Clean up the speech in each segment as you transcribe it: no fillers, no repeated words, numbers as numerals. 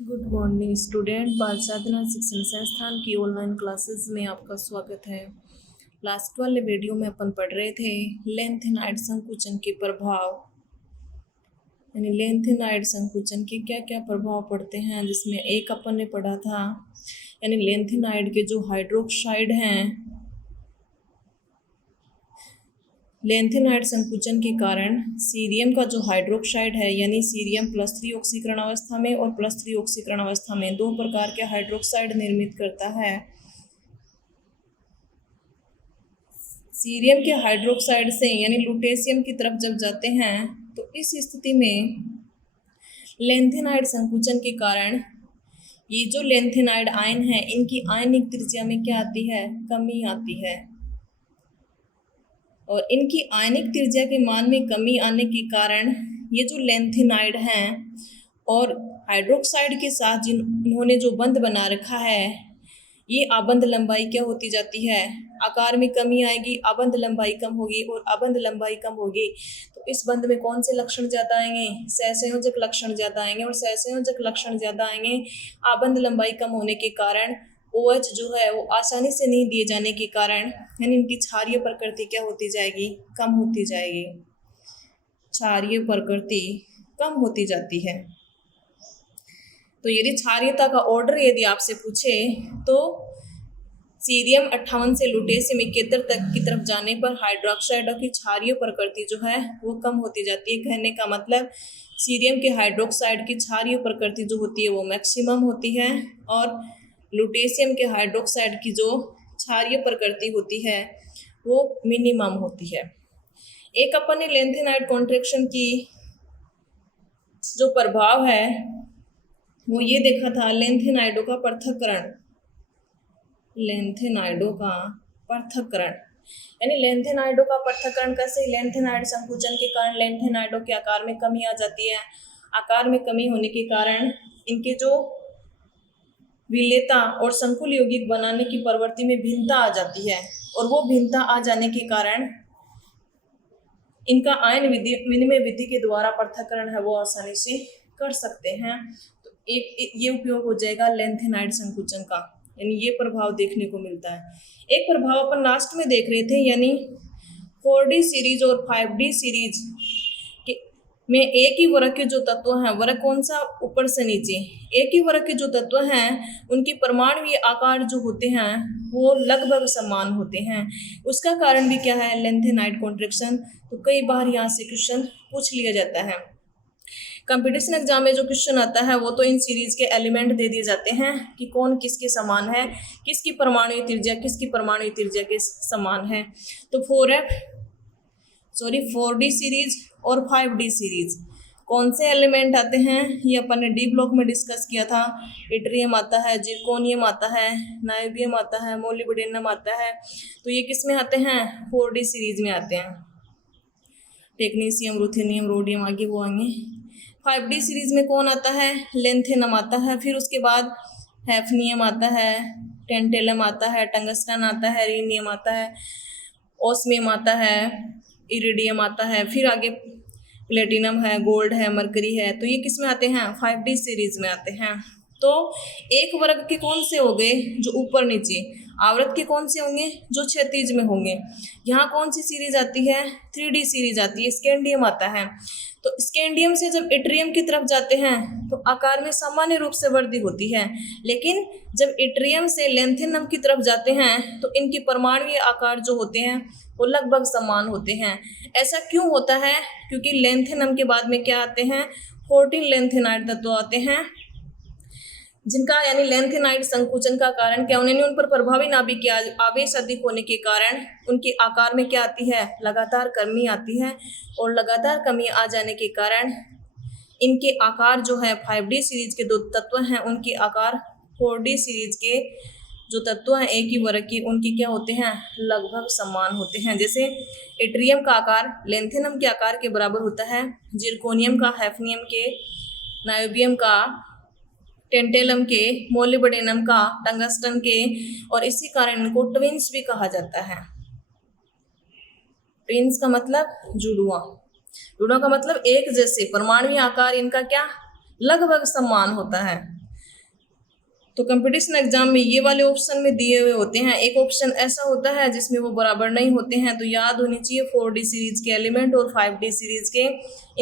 Good morning student. बाल साधना शिक्षण संस्थान की ऑनलाइन क्लासेस में आपका स्वागत है। लास्ट वाले वीडियो में अपन पढ़ रहे थे लेंथेनाइड संकुचन के प्रभाव, यानी लेंथेनाइड संकुचन के क्या क्या प्रभाव पड़ते हैं, जिसमें एक अपन ने पढ़ा था यानी लेंथेनाइड के जो हाइड्रोक्साइड हैं, लेंथेनाइड संकुचन के कारण सीरियम का जो हाइड्रोक्साइड है, यानी सीरियम +3 ऑक्सीकरण अवस्था में और +3 ऑक्सीकरण अवस्था में दो प्रकार के हाइड्रोक्साइड निर्मित करता है। सीरियम के हाइड्रोक्साइड से यानी लुटेशियम की तरफ जब जाते हैं तो इस स्थिति में लेंथेनाइड संकुचन के कारण ये जो लेंथेनाइड आयन है, इनकी आयनिक त्रिज्या में क्या आती है? कमी आती है। और इनकी आयनिक त्रिज्या के मान में कमी आने के कारण ये जो लेंथेनाइड हैं और हाइड्रोक्साइड के साथ जिन्होंने जो बंध बना रखा है, ये आबंध लंबाई क्या होती जाती है? आकार में कमी आएगी, आबंध लंबाई कम होगी, और आबंध लंबाई कम होगी तो इस बंध में कौन से लक्षण ज़्यादा आएंगे? सहसंयोजक लक्षण ज़्यादा आएंगे, और सहसंयोजक लक्षण ज़्यादा आएंगे आबंध लंबाई कम होने के कारण OH जो है वो आसानी से नहीं दिए जाने के कारण, यानी इनकी क्षारीय प्रकृति क्या होती जाएगी? कम होती जाएगी। क्षारीय प्रकृति कम होती जाती है। तो यदि क्षारीयता का ऑर्डर यदि आपसे पूछे तो सीरियम 58 से लुटेशियम 71 तक की तरफ जाने पर हाइड्रोक्साइडों की क्षारीय प्रकृति जो है वो कम होती जाती है। कहने का मतलब सीरियम के हाइड्रोक्साइड की क्षारीय प्रकृति जो होती है वो मैक्सिमम होती है, और लुटेशियम के हाइड्रोक्साइड की जो क्षारीय प्रकृति होती है वो मिनिमम होती है। एक अपन ने लेंथेनाइड कॉन्ट्रैक्शन की जो प्रभाव है वो ये देखा था, लेंथेनाइडों का पृथक्करण। लेंथेनाइडों का पृथक्करण यानी लेंथेनाइडों का पृथक्करण कैसे? लेंथेनाइड संकुचन के कारण लेंथेनाइडों के आकार में कमी आ जाती है। आकार में कमी होने के कारण इनके जो विलेयता और संकुल यौगिक बनाने की प्रवृत्ति में भिन्नता आ जाती है, और वो भिन्नता आ जाने के कारण इनका आयन विनिमय विधि के द्वारा पृथक्करण है वो आसानी से कर सकते हैं। तो एक ये उपयोग हो जाएगा लेंथेनाइड संकुचन का, यानी ये प्रभाव देखने को मिलता है। एक प्रभाव अपन लास्ट में देख रहे थे, यानी 4D सीरीज और 5D सीरीज में एक ही वर्ग के जो तत्व हैं, वर्ग कौन सा? ऊपर से नीचे। एक ही वर्ग के जो तत्व हैं उनके परमाणुीय आकार जो होते हैं वो लगभग समान होते हैं। उसका कारण भी क्या है? Lanthanide contraction. तो कई बार यहाँ से क्वेश्चन पूछ लिया जाता है। कंपटीशन एग्जाम में जो क्वेश्चन आता है वो तो इन सीरीज के एलिमेंट दे दिए जाते हैं कि कौन किसके समान है, किसकी परमाणुीय त्रिज्या किसकी परमाणुीय त्रिज्या के समान है। तो 4D सीरीज और 5D सीरीज कौन से एलिमेंट आते हैं ये अपन ने डी ब्लॉक में डिस्कस किया था। इट्रियम आता है, जिरकोनियम आता है, नायोबियम आता है, मोलिब्डेनम आता है। तो ये किस में आते हैं? 4D सीरीज में आते हैं। टेक्नीशियम, रुथेनियम, रोडियम आगे वो आएंगे। 5D सीरीज में कौन आता है? लेंथेनम आता है। फिर उसके बाद हैफनियम आता है, टेंटेलम आता है, टंगस्टन आता है, रीनियम आता है, ओस्मियम आता है, इरिडियम आता है, फिर आगे प्लेटिनम है, गोल्ड है, मरकरी है। तो ये किस में आते हैं? 5D सीरीज में आते हैं। तो एक वर्ग के कौन से हो गए? जो ऊपर नीचे। आवृत के कौन से होंगे? जो क्षैतिज में होंगे। यहाँ कौन सी सीरीज आती है? 3D सीरीज आती है, स्कैंडियम आता है। तो स्कैंडियम से जब इट्रियम की तरफ जाते हैं तो आकार में सामान्य रूप से वृद्धि होती है, लेकिन जब इट्रियम से लेंथेनम की तरफ जाते हैं तो इनके परमाणुीय आकार जो होते हैं वो लगभग समान होते हैं। ऐसा क्यों होता है? क्योंकि लेंथेनम के बाद में क्या आते हैं? 14 लेंथेनाइड तत्व आते हैं, जिनका यानी लेंथेनाइड संकुचन का कारण क्या? उन्होंने उन पर प्रभावी नाभिकीय आवेश अधिक होने के कारण उनके आकार में क्या आती है? लगातार कमी आती है, और लगातार कमी आ जाने के कारण इनके आकार जो है 5D सीरीज के दो तत्व हैं उनके आकार 4D सीरीज के जो तत्व हैं एक ही वर्ग के, उनके क्या होते हैं? लगभग समान होते हैं। जैसे इट्रियम का आकार लेंथेनम के आकार के बराबर होता है, जिरकोनियम का, हैफनियम के, नायोबियम का, टेंटेलम के, मोलिब्डेनम का, टंगस्टन के, और इसी कारण इनको ट्विंस भी कहा जाता है। ट्विंस का मतलब जुड़वा। जुड़वा का मतलब एक जैसे, परमाणुीय आकार इनका क्या? लगभग समान होता है। तो कंपटीशन एग्जाम में ये वाले ऑप्शन में दिए हुए होते हैं। एक ऑप्शन ऐसा होता है जिसमें वो बराबर नहीं होते हैं, तो याद होनी चाहिए 4D सीरीज के एलिमेंट और 5D सीरीज के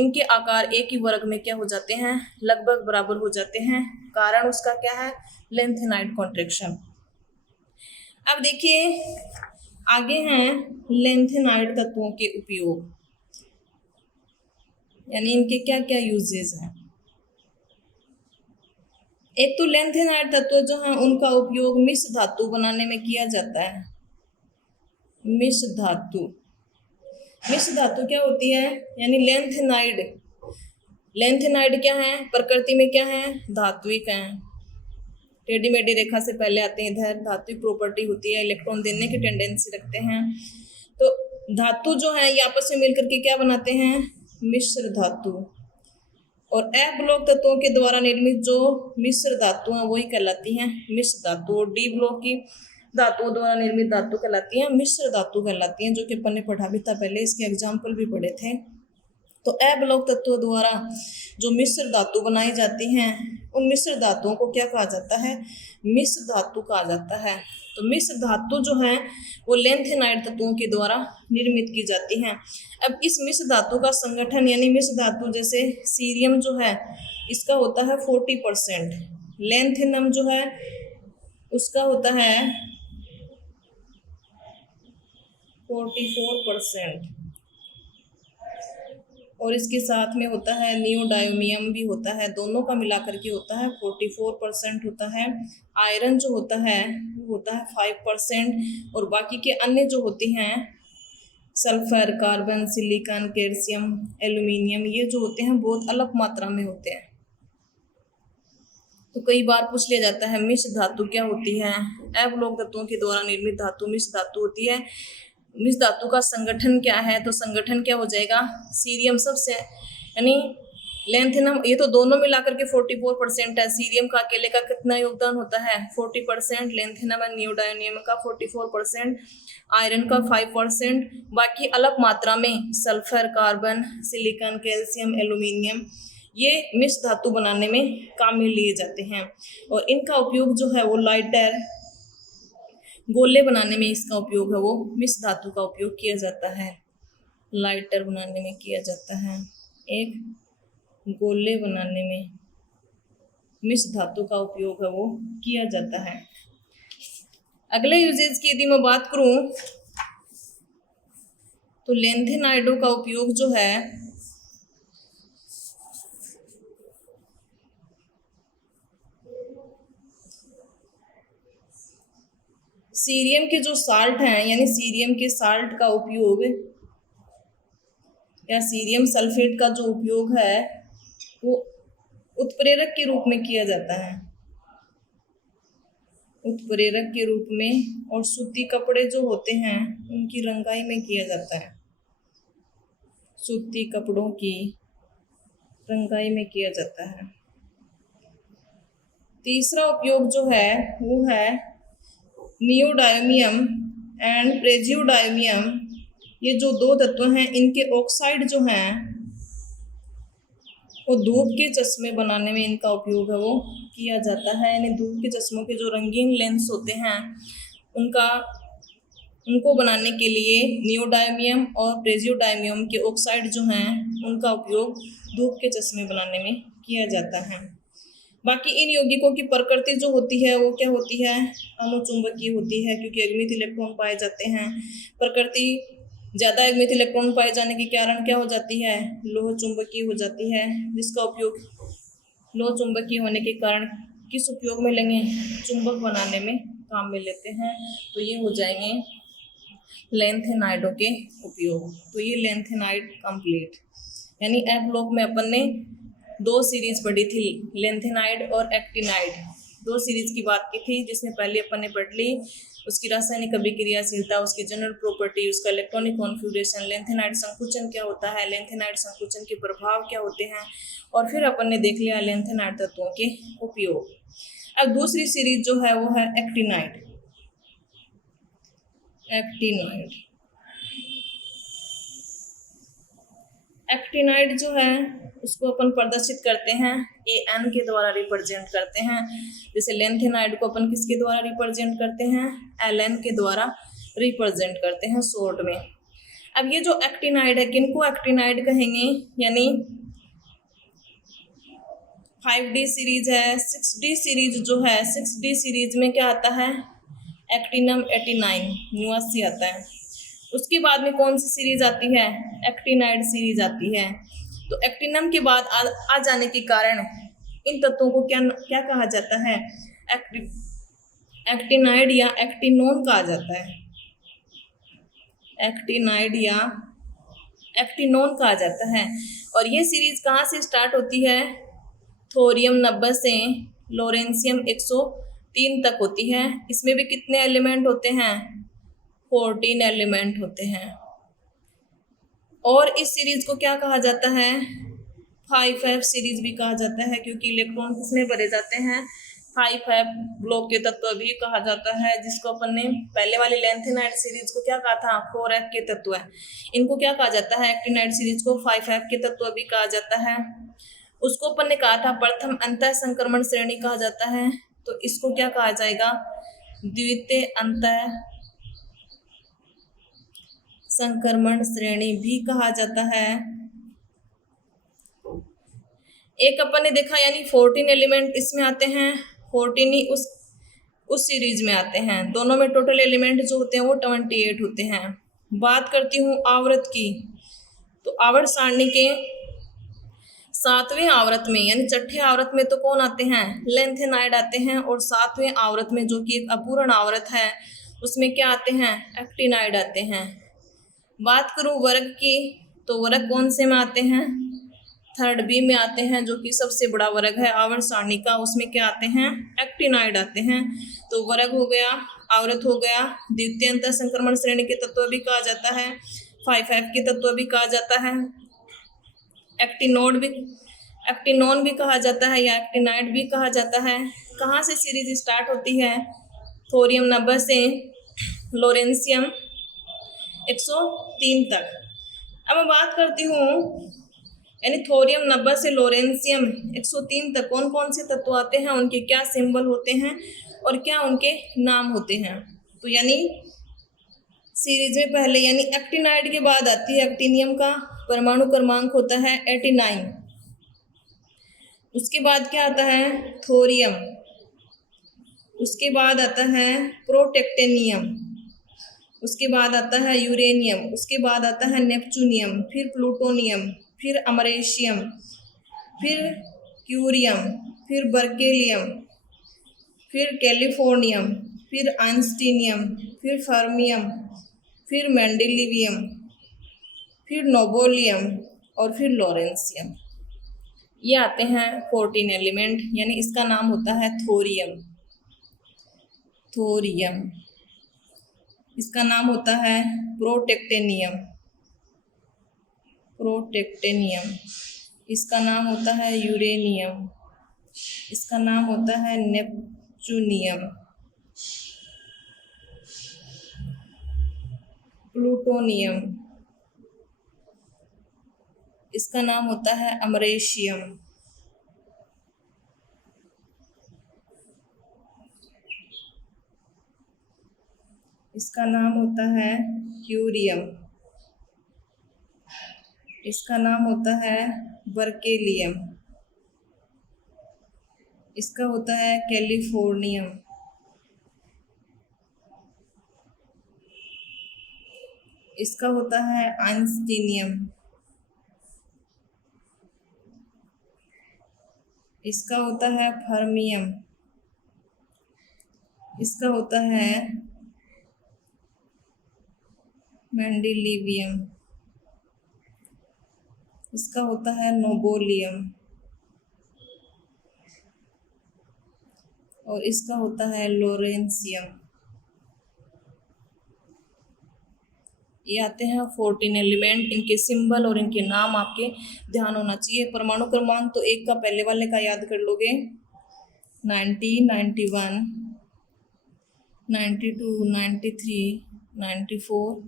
इनके आकार एक ही वर्ग में क्या हो जाते हैं, लगभग बराबर हो जाते हैं। कारण उसका क्या है, लेंथेनाइड कॉन्ट्रैक्शन। अब देखिए आगे हैं लेंथेनाइड तत्वों के उपयोग, यानी इनके क्या क्या यूजेस हैं। एक तो लेंथेनाइड तत्व जो हैं उनका उपयोग मिश्र धातु बनाने में किया जाता है। मिश्र धातु, मिश्र धातु क्या होती है, यानी लेंथेनाइड, लेंथेनाइड क्या है, प्रकृति में क्या है, धात्विक है। टेढ़ी मेढ़ी रेखा से पहले आते हैं इधर, धात्विक प्रॉपर्टी होती है, इलेक्ट्रॉन देने की टेंडेंसी रखते हैं। तो धातु जो है ये आपस में मिलकर के क्या बनाते हैं, मिश्र धातु। और अ ब्लॉक तत्वों के द्वारा निर्मित जो मिश्र धातु हैं वही कहलाती हैं मिश्र धातु, और डी ब्लॉक की धातुओं द्वारा निर्मित धातु कहलाती हैं मिश्र धातु कहलाती हैं, जो कि अपन ने पढ़ा भी था पहले, इसके एग्जाम्पल भी पढ़े थे। तो अ ब्लॉक तत्वों द्वारा जो मिश्र धातु बनाई जाती हैं उन मिश्र धातुओं को क्या कहा जाता है, मिश्र धातु कहा जाता है। तो मिश्र धातु जो है वो लेंथेनाइड तत्वों के द्वारा निर्मित की जाती हैं। अब इस मिश्र धातु का संगठन, यानी मिश्र धातु जैसे सीरियम जो है इसका होता है 40%, लेंथेनम जो है उसका होता है 44%, और इसके साथ में होता है नियोडायमियम भी होता है, दोनों का मिलाकर के होता है 44% होता है। आयरन जो होता है वो होता है 5%, और बाकी के अन्य जो होते हैं sulphur, carbon, silicon, calcium, aluminium, ये जो होते हैं बहुत अलग मात्रा में होते हैं। तो कई बार पूछ लिया जाता है मिश्र धातु क्या होती है, अवलोक तत्वों के द्वारा निर्मित धातु मिश्र धातु होती है। मिश्र धातु का संगठन क्या है, तो संगठन क्या हो जाएगा, सीरियम सबसे, यानी लेंथेनम, ये तो दोनों मिलाकर के 44% है। सीरियम का अकेले का कितना योगदान होता है 40%, लेंथेनम एंड नियोडायमियम का 44%, आयरन का 5%, बाकी अलग मात्रा में sulphur, carbon, silicon, calcium, aluminium, ये मिश्र धातु बनाने में काम में लिए जाते हैं। और इनका उपयोग जो है वो लाइटर, गोले बनाने में इसका उपयोग है वो मिश्र धातु का उपयोग किया जाता है, लाइटर बनाने में किया जाता है, एक गोले बनाने में मिश्र धातु का उपयोग है वो किया जाता है। अगले यूजेज की यदि मैं बात करूं तो लेंथेनाइडों का उपयोग जो है सीरियम के जो साल्ट हैं, यानी सीरियम के साल्ट का उपयोग या सीरियम सल्फेट का जो उपयोग है वो उत्प्रेरक के रूप में किया जाता है, उत्प्रेरक के रूप में, और सूती कपड़े जो होते हैं उनकी रंगाई में किया जाता है, सूती कपड़ों की रंगाई में किया जाता है। तीसरा उपयोग जो है वो है नियोडायमियम एंड प्रेजियोडायमियम, ये जो दो तत्व हैं इनके ऑक्साइड जो हैं वो धूप के चश्मे बनाने में इनका उपयोग है वो किया जाता है, यानी धूप के चश्मों के जो रंगीन लेंस होते हैं उनको बनाने के लिए नियोडायमियम और प्रेजियोडायमियम के ऑक्साइड जो हैं उनका उपयोग धूप के चश्मे बनाने में किया जाता है। बाकी इन यौगिकों की प्रकृति जो होती है वो क्या होती है, अनुचुंबकीय होती है, क्योंकि अगमित इलेक्ट्रॉन पाए जाते हैं। प्रकृति ज़्यादा अगमित इलेक्ट्रॉन पाए जाने के कारण क्या हो जाती है, लोह चुंबकीय हो जाती है, जिसका उपयोग लोह चुंबकीय होने के कारण किस उपयोग में लेंगे, चुंबक बनाने में काम में लेते हैं। तो ये हो जाएंगे लेंथेनाइडों के उपयोग। तो ये लेंथेनाइड कंप्लीट, यानी एफ ब्लॉक में अपन ने दो सीरीज पढ़ी थी, लेंथेनाइड और एक्टिनाइड, दो सीरीज की बात की थी, जिसमें पहले अपन ने पढ़ ली उसकी रासायनिक अभिक्रियाशीलता, उसकी जनरल प्रॉपर्टी, उसका इलेक्ट्रॉनिक कॉन्फिगरेशन, लेंथेनाइड संकुचन क्या होता है, लेंथेनाइड संकुचन के प्रभाव क्या होते हैं, और फिर अपन ने देख लिया लेंथेनाइड तत्वों के उपयोग। अब दूसरी सीरीज जो है वो है एक्टिनाइड। एक्टिनाइड जो है उसको अपन प्रदर्शित करते हैं AN के द्वारा रिप्रेजेंट करते हैं। जैसे लेंथेनाइड को अपन किसके द्वारा रिप्रेजेंट करते हैं, LN के द्वारा रिप्रेजेंट करते हैं शॉर्ट में। अब ये जो एक्टिनाइड है, किनको एक्टिनाइड कहेंगे, यानी 5D सीरीज है, 6D सीरीज जो है, 6D सीरीज में क्या आता है, एक्टिनम 89 न्यूआसी आता है। उसके बाद में कौन सी सीरीज आती है, एक्टिनाइड सीरीज आती है। तो एक्टिनम के बाद आ जाने के कारण इन तत्वों को क्या कहा जाता है, एक्टिनाइड या एक्टिनोन कहा जाता है। एक्टिनाइड या एक्टिनोन कहा जाता है। और ये सीरीज कहाँ से स्टार्ट होती है, थोरियम 90 से लोरेंशियम 103 तक होती है। इसमें भी कितने एलिमेंट होते हैं, 14 एलिमेंट होते हैं। और इस सीरीज को क्या कहा जाता है, 5F सीरीज भी कहा जाता है, क्योंकि इलेक्ट्रॉन किसमें भरे जाते हैं, 5F ब्लॉक के तत्व भी कहा जाता है। जिसको अपन ने पहले वाली लेंथेनाइड सीरीज को क्या कहा था, 4F के तत्व है। इनको क्या कहा जाता है, एक्टिनाइड सीरीज को 5F के तत्व भी कहा जाता है। उसको अपन ने कहा था प्रथम अंतः संक्रमण श्रेणी कहा जाता है, तो इसको क्या कहा जाएगा, द्वितीय अंतः संक्रमण श्रेणी भी कहा जाता है। एक अपन ने देखा यानी 14 एलिमेंट इसमें आते हैं, 14 ही उस सीरीज में आते हैं। दोनों में टोटल एलिमेंट जो होते हैं वो 28 होते हैं। बात करती हूँ आवर्त की, तो आवर्त सारणी के 7वें आवर्त में यानी छठे आवर्त में तो कौन आते हैं, लेंथेनाइड आते हैं। और 7वें आवर्त में जो कि एक अपूर्ण आवर्त है उसमें क्या आते हैं, एक्टिनाइड आते हैं। बात करूं वर्ग की, तो वर्ग कौन से में आते हैं, 3rd B में आते हैं, जो कि सबसे बड़ा वर्ग है आवर्त सारणी का। उसमें क्या आते हैं, एक्टिनाइड आते हैं। तो वर्ग हो गया, आवर्त हो गया, द्वितीय अंतः संक्रमण श्रेणी के तत्व भी कहा जाता है, 5F के तत्व भी कहा जाता है, एक्टिनोन भी कहा जाता है या एक्टिनाइड भी कहा जाता है। कहाँ से सीरीज स्टार्ट होती है, थोरियम 90 से लोरेंशियम 103 तक। अब मैं बात करती हूँ यानी थोरियम 90 से लोरेंशियम 103 तक कौन कौन से तत्व आते हैं, उनके क्या सिंबल होते हैं और क्या उनके नाम होते हैं। तो यानी सीरीज में पहले यानी एक्टिनाइड के बाद आती है एक्टिनियम का परमाणु क्रमांक होता है 89। उसके बाद क्या आता है, थोरियम। उसके बाद आता है प्रोटेक्टेनियम। उसके बाद आता है यूरेनियम। उसके बाद आता है नेपच्यूनियम, फिर प्लूटोनियम, फिर अमरेशियम, फिर क्यूरियम, फिर बर्केलियम, फिर कैलिफोर्नियम, फिर आइंस्टीनियम, फिर फर्मियम, फिर मेंडेलिवियम, फिर नोबोलियम और फिर लॉरेंशियम। ये आते हैं 14 एलिमेंट, यानी इसका नाम होता है थोरियम। थोरियम इसका नाम होता है प्रोटेक्टेनियम। प्रोटेक्टेनियम इसका नाम होता है यूरेनियम। इसका नाम होता है नेपच्यूनियम। प्लूटोनियम इसका नाम होता है अमरेशियम। इसका नाम होता है क्यूरियम। इसका नाम होता है बर्केलियम। इसका होता है कैलिफोर्नियम। इसका होता है आइंस्टीनियम। इसका होता है फर्मियम। इसका होता है मेंडेलिवियम। इसका होता है नोबोलियम और इसका होता है लॉरेंशियम। ये आते हैं 14 एलिमेंट। इनके सिंबल और इनके नाम आपके ध्यान होना चाहिए। परमाणु क्रमांक तो एक का पहले वाले का याद कर लोगे, 90, 91, 92, 93, 94,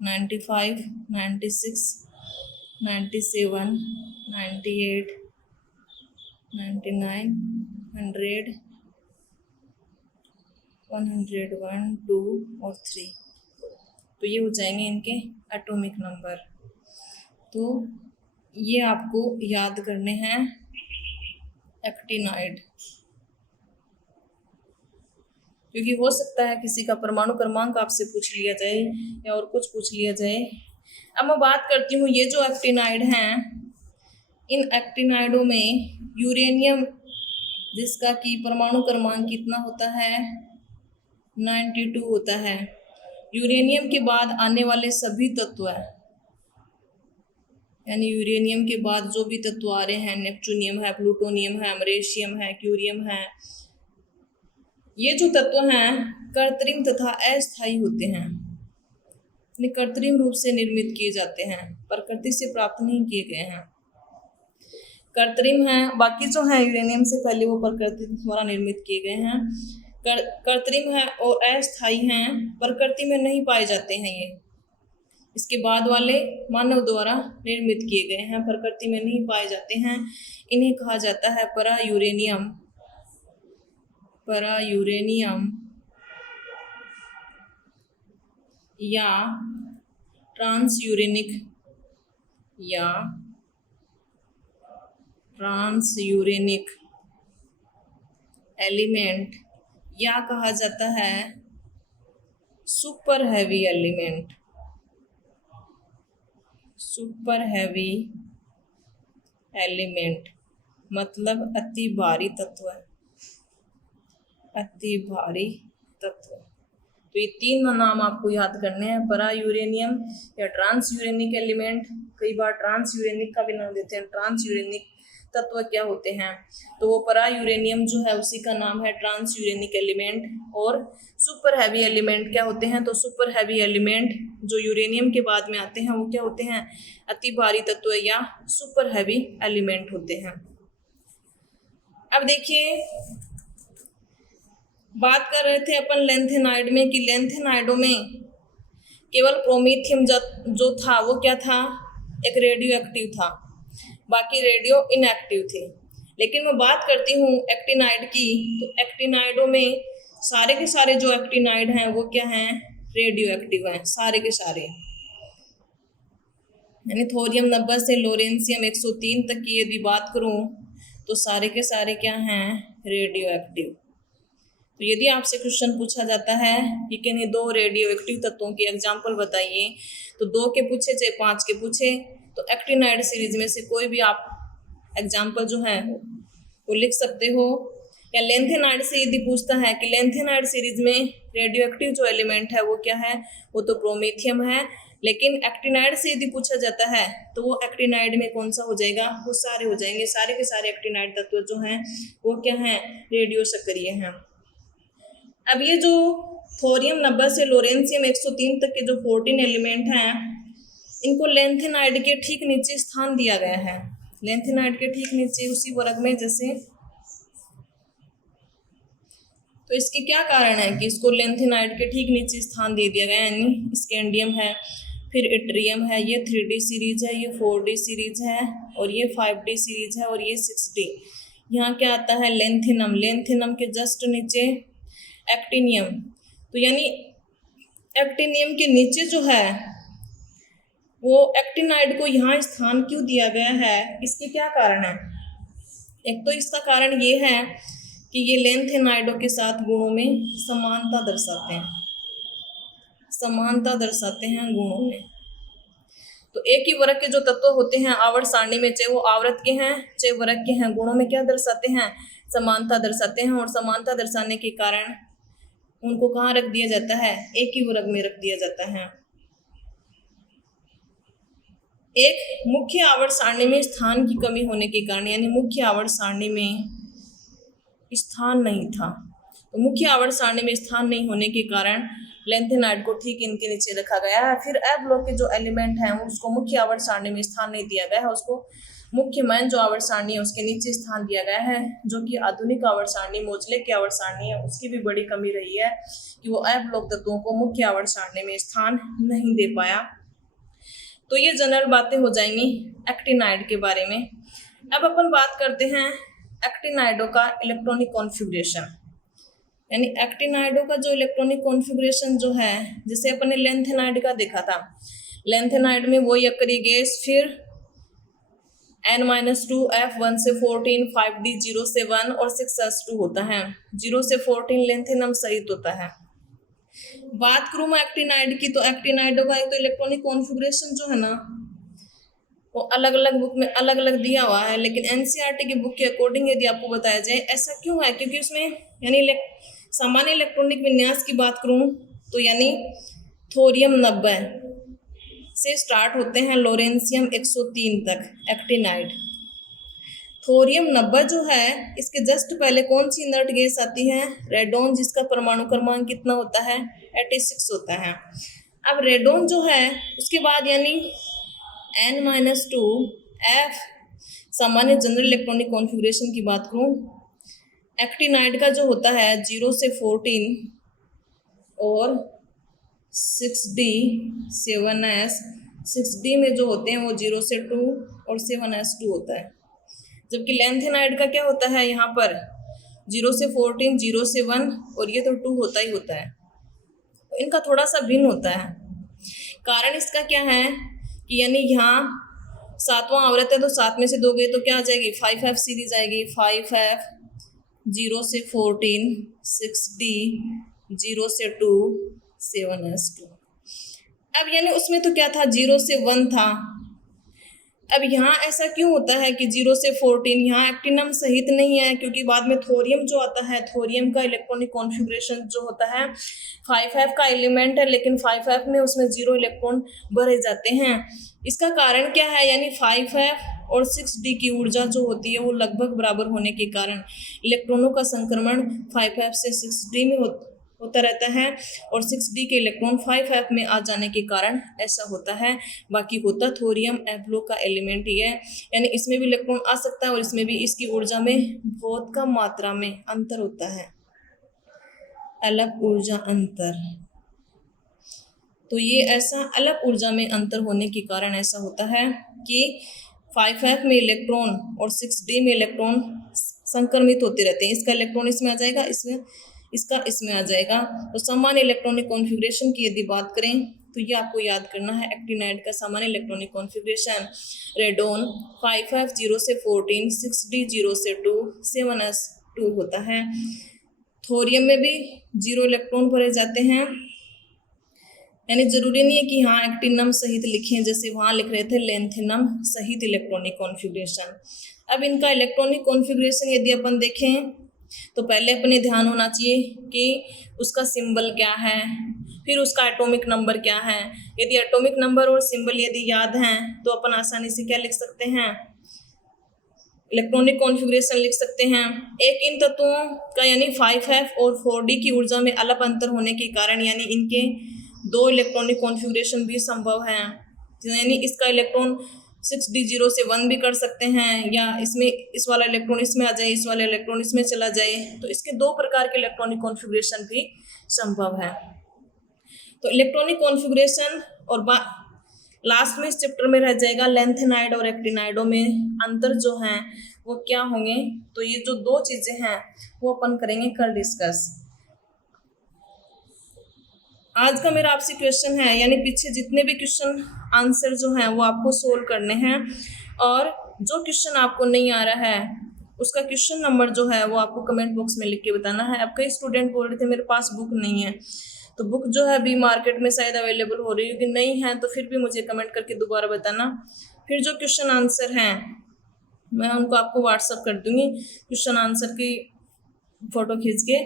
95, 96, 97, 98, 99, 100, 101, 2 और 3। तो ये हो जाएंगे इनके एटॉमिक नंबर। तो ये आपको याद करने हैं एक्टिनाइड, क्योंकि हो सकता है किसी का परमाणु क्रमांक आपसे पूछ लिया जाए या और कुछ पूछ लिया जाए। अब मैं बात करती हूँ ये जो एक्टिनाइड हैं, इन एक्टिनाइडों में यूरेनियम जिसका कि परमाणु क्रमांक कितना होता है 92 होता है। यूरेनियम के बाद आने वाले सभी तत्व हैं, यानी यूरेनियम के बाद जो भी तत्व आ रहे हैं, नेपच्यूनियम है, प्लूटोनियम है, अमरेशियम है, क्यूरियम है, ये जो तत्व हैं कृत्रिम तथा अस्थायी होते हैं, कृत्रिम रूप से निर्मित किए जाते हैं, प्रकृति से प्राप्त नहीं किए गए हैं, कृत्रिम हैं। बाकी जो है यूरेनियम से पहले वो प्रकृति द्वारा निर्मित किए गए हैं। कृत्रिम है और अस्थायी हैं, प्रकृति में नहीं पाए जाते हैं। ये इसके बाद वाले मानव द्वारा निर्मित किए गए हैं, प्रकृति में नहीं पाए जाते हैं। इन्हें कहा जाता है परा यूरेनियम, परा यूरेनियम या ट्रांस यूरेनिक या ट्रांस यूरेनिक एलिमेंट, या कहा जाता है super heavy element, super heavy element मतलब अति भारी तत्व, अति भारी तत्व। तो ये तीन नाम आपको याद करने हैं, परा यूरेनियम या ट्रांस यूरेनिक एलिमेंट। कई बार ट्रांस यूरेनिक का भी नाम देते हैं। ट्रांस यूरेनिक तत्व क्या होते हैं, तो वो परा यूरेनियम जो है उसी का नाम है ट्रांस यूरेनिक एलिमेंट। और सुपर हैवी एलिमेंट क्या होते हैं, तो सुपर हैवी एलिमेंट जो यूरेनियम के बाद में आते हैं वो क्या होते हैं, अति भारी तत्व या सुपर हैवी एलिमेंट होते हैं। अब देखिए, बात कर रहे थे अपन लेंथेनाइड में कि लेंथेनाइडों में केवल प्रोमीथियम जो था वो क्या था, एक रेडियो एक्टिव था, बाकी रेडियो इनएक्टिव थे। लेकिन मैं बात करती हूँ एक्टिनाइड की, तो एक्टिनाइडों में सारे के सारे जो एक्टिनाइड हैं वो क्या हैं, रेडियो एक्टिव हैं, सारे के सारे। यानी थोरियम 90 से लोरेंसियम 103 तक की यदि बात करूँ तो सारे के सारे क्या हैं, रेडियो एक्टिव। तो यदि आपसे क्वेश्चन पूछा जाता है कि किन्हीं दो रेडियो एक्टिव तत्वों के एग्जाम्पल बताइए, तो 2 के पूछे चाहे 5 के पूछे, तो एक्टिनाइड सीरीज में से कोई भी आप एग्जाम्पल जो है वो लिख सकते हो। या लेंथेनाइड से यदि पूछता है कि लेंथेनाइड सीरीज में रेडियो एक्टिव जो एलिमेंट है वो क्या है, वो तो प्रोमीथियम है। लेकिन एक्टिनाइड से यदि पूछा जाता है तो वो एक्टिनाइड में कौन सा हो जाएगा, वो सारे हो जाएंगे। सारे के सारे एक्टिनाइड तत्व जो हैं वो क्या हैं, रेडियो सक्रिय हैं। अब ये जो थोरियम 90 से लोरेंसियम 103 तक के जो 14 एलिमेंट हैं, इनको लेंथेनाइड के ठीक नीचे स्थान दिया गया है। लेंथेनाइड के ठीक नीचे उसी वर्ग में जैसे, तो इसके क्या कारण है कि इसको लेंथेनाइड के ठीक नीचे स्थान दे दिया गया है। यानी स्कैंडियम है, फिर इट्रियम है, ये 3D सीरीज है, ये 4D सीरीज है, और ये 5D सीरीज है, और ये 6D। यहाँ क्या आता है, लेंथेनम। लेंथेनम के जस्ट नीचे एक्टिनियम। तो यानी एक्टिनियम के नीचे जो है वो एक्टिनाइड को यहाँ स्थान क्यों दिया गया है, इसके क्या कारण है। एक तो इसका कारण ये है कि ये लेंथेनाइडों के साथ गुणों में समानता दर्शाते हैं, समानता दर्शाते हैं गुणों में। तो एक ही वर्ग के जो तत्व होते हैं आवर्त सारणी में, चाहे वो आवर्त के हैं चाहे वर्ग के हैं, गुणों में क्या दर्शाते हैं, समानता दर्शाते हैं। और समानता दर्शाने के कारण उनको कहाँ रख दिया जाता है, एक ही वर्ग में रख दिया जाता है। एक मुख्य आवर्त सारणी में स्थान की कमी होने के कारण, यानी मुख्य आवर्त सारणी में स्थान नहीं था, तो मुख्य आवर्त सारणी में स्थान नहीं होने के कारण लेंथेनाइड को ठीक इनके नीचे रखा गया है। फिर ए ब्लॉक के जो एलिमेंट हैं उसको मुख्य आवर्त सारणी में स्थान नहीं दिया गया है, उसको मुख्य मैन जो आवर्त सारणी है उसके नीचे स्थान दिया गया है, जो कि आधुनिक आवर्त सारणी मोजले की आवर्त सारणी है उसकी भी बड़ी कमी रही है कि वो ए ब्लॉक तत्वों को मुख्य आवर्त सारणी में स्थान नहीं दे पाया। तो ये जनरल बातें हो जाएंगी एक्टिनाइड के बारे में। अब अपन बात करते हैं एक्टिनाइडों का इलेक्ट्रॉनिक कॉन्फ़िगरेशन, यानी एक्टिनाइडों का जो इलेक्ट्रॉनिक कॉन्फ़िगरेशन जो है, जैसे अपन ने लेंथेनाइड का देखा था, लेंथेनाइड में वही अक्रिय गैस, फिर N-2 F1 से 14 5D 0 से 1 और 6S2 होता है। 0 से 14 लेंथेनम सहित होता है। बात करूँ मैं एक्टिनाइड की, तो एक्टिनाइडों का एक तो इलेक्ट्रॉनिक कॉन्फ़िगरेशन जो है ना, वो अलग अलग बुक में अलग अलग दिया हुआ है, लेकिन एनसीईआरटी की बुक के अकॉर्डिंग यदि आपको बताया जाए, ऐसा क्यों है, क्योंकि उसमें यानी सामान्य इलेक्ट्रॉनिक विन्यास की बात करूँ तो यानी थोरियम 90 से स्टार्ट होते हैं लोरेंसियम 103 तक एक्टिनाइड। थोरियम 90 जो है, इसके जस्ट पहले कौन सी इनर्ट गैस आती है, रेडोन, जिसका परमाणु क्रमांक कितना होता है, 86 होता है। अब रेडोन जो है उसके बाद यानी N-2 F सामान्य जनरल इलेक्ट्रॉनिक कॉन्फ़िगरेशन की बात करूं, एक्टिनाइड का जो होता है 0 से 14 और 6D 7S, 6D में जो होते हैं वो 0 से 2 और 7S2 होता है। जबकि लेंथेनाइड का क्या होता है, यहाँ पर 0 से 14, 0 से 1 और ये तो 2 होता ही होता है। तो इनका थोड़ा सा भिन्न होता है। कारण इसका क्या है कि यानी यहाँ 7वां आवृत है तो 7 में से 2 गए तो क्या आ जाएगी, 5F सीरीज आएगी। 5F 0 से 14, 6D 0 से 2, 7S2। अब यानी उसमें तो क्या था, 0 से 1 था। अब यहाँ ऐसा क्यों होता है कि 0 से 14 यहाँ एक्टिनम सहित नहीं है, क्योंकि बाद में थोरियम जो आता है, थोरियम का इलेक्ट्रॉनिक कॉन्फ़िगरेशन जो होता है 5F का एलिमेंट है, लेकिन 5F में उसमें 0 इलेक्ट्रॉन भरे जाते हैं। इसका कारण क्या है, यानी 5F और 6D की ऊर्जा जो होती है वो लगभग बराबर होने के कारण इलेक्ट्रॉनों का संक्रमण 5F से 6D में होता रहता है, और 6D के इलेक्ट्रॉन 5F में आ जाने के कारण ऐसा होता है। बाकी होता थोरियम F ब्लॉक का एलिमेंट ही है, यानी इसमें भी इलेक्ट्रॉन आ सकता है और इसमें भी। इसकी ऊर्जा में बहुत कम मात्रा में अंतर होता है, अलग ऊर्जा अंतर। तो ये ऐसा अलग ऊर्जा में अंतर होने के कारण ऐसा होता है कि 5F में इलेक्ट्रॉन और 6D में इलेक्ट्रॉन संक्रमित होते रहते हैं। इसका इलेक्ट्रॉन इसमें आ जाएगा, इसका इसमें आ जाएगा। तो सामान्य इलेक्ट्रॉनिक कॉन्फ़िगरेशन की यदि बात करें तो ये आपको याद करना है, एक्टिनाइड का सामान्य इलेक्ट्रॉनिक कॉन्फ़िगरेशन, रेडोन 5F 0 से 14, 6D 0 से 2, 7S2 होता है। थोरियम में भी 0 इलेक्ट्रॉन भरे जाते हैं, यानी जरूरी नहीं है कि हाँ एक्टिनम सहित लिखें, जैसे वहाँ लिख रहे थे लेंथेनम सहित इलेक्ट्रॉनिक कॉन्फ़िगरेशन। अब इनका इलेक्ट्रॉनिक कॉन्फ़िगरेशन यदि अपन देखें तो पहले अपने ध्यान होना चाहिए कि उसका सिंबल क्या है, फिर उसका एटॉमिक नंबर क्या है। यदि एटॉमिक नंबर और सिंबल यदि याद हैं तो अपन आसानी से क्या लिख सकते हैं, इलेक्ट्रॉनिक कॉन्फ़िगरेशन लिख सकते हैं। एक इन तत्वों का यानी 5F और 4D की ऊर्जा में अलग अंतर होने के कारण यानी इनके 2 इलेक्ट्रॉनिक कॉन्फ़िगरेशन भी संभव हैं। यानी इसका इलेक्ट्रॉन 6D 0 से 1 भी कर सकते हैं, या इसमें इस वाला इलेक्ट्रॉन इसमें आ जाए, इस वाला इलेक्ट्रॉन इसमें चला जाए। तो इसके 2 प्रकार के इलेक्ट्रॉनिक कॉन्फ़िगरेशन भी संभव है। तो इलेक्ट्रॉनिक कॉन्फ़िगरेशन और लास्ट में इस चैप्टर में रह जाएगा लेंथेनाइड और एक्टिनाइडों में अंतर जो हैं वो क्या होंगे। तो ये जो 2 चीज़ें हैं वो अपन करेंगे कल डिस्कस। आज का मेरा आपसे क्वेश्चन है, यानी पीछे जितने भी क्वेश्चन आंसर जो हैं वो आपको सोल्व करने हैं, और जो क्वेश्चन आपको नहीं आ रहा है उसका क्वेश्चन नंबर जो है वो आपको कमेंट बॉक्स में लिख के बताना है। अब कई स्टूडेंट बोल रहे थे मेरे पास बुक नहीं है, तो बुक जो है अभी मार्केट में शायद अवेलेबल हो रही है कि नहीं है, तो फिर भी मुझे कमेंट करके दोबारा बताना। फिर जो क्वेश्चन आंसर हैं मैं उनको आपको व्हाट्सअप कर दूँगी, क्वेश्चन आंसर की फ़ोटो खींच के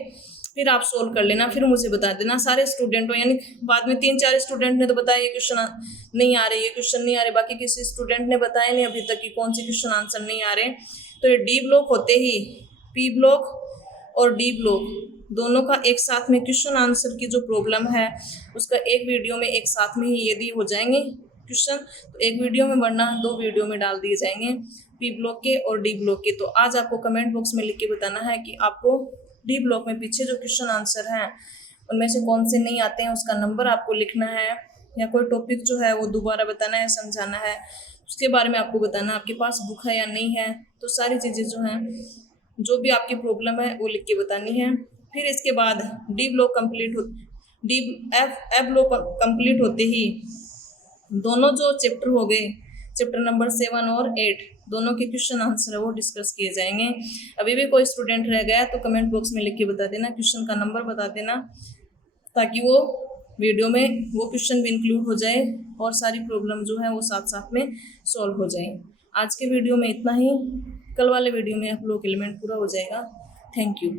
फिर आप सोल्व कर लेना, फिर मुझे बता देना। सारे स्टूडेंटों यानी बाद में 3-4 स्टूडेंट ने तो बताया ये क्वेश्चन नहीं आ रहे, ये क्वेश्चन नहीं आ रहे, बाकी किसी स्टूडेंट ने बताया नहीं अभी तक कि कौन से क्वेश्चन आंसर नहीं आ रहे। तो ये डी ब्लॉक होते ही पी ब्लॉक और डी ब्लॉक दोनों का एक साथ में क्वेश्चन आंसर की जो प्रॉब्लम है उसका एक वीडियो में एक साथ में ही यदि हो जाएंगे क्वेश्चन, तो एक वीडियो में, वरना 2 वीडियो में डाल दिए जाएंगे, पी ब्लॉक के और डी ब्लॉक के। तो आज आपको कमेंट बॉक्स में लिख के बताना है कि आपको डी ब्लॉक में पीछे जो क्वेश्चन आंसर हैं उनमें से कौन से नहीं आते हैं, उसका नंबर आपको लिखना है। या कोई टॉपिक जो है वो दोबारा बताना है, समझाना है, उसके बारे में आपको बताना, आपके पास बुक है या नहीं है, तो सारी चीज़ें जो हैं, जो भी आपकी प्रॉब्लम है वो लिख के बतानी है। फिर इसके बाद डी ब्लॉक कंप्लीट हो डी एफ ब्लॉक कंप्लीट होते ही दोनों जो चैप्टर हो गए, चैप्टर नंबर 7 और 8, दोनों के क्वेश्चन आंसर है वो डिस्कस किए जाएंगे। अभी भी कोई स्टूडेंट रह गया तो कमेंट बॉक्स में लिख के बता देना, क्वेश्चन का नंबर बता देना, ताकि वो वीडियो में वो क्वेश्चन भी इंक्लूड हो जाए और सारी प्रॉब्लम जो है वो साथ साथ में सॉल्व हो जाए। आज के वीडियो में इतना ही, कल वाले वीडियो में आप लोग एलिमेंट पूरा हो जाएगा। Thank you.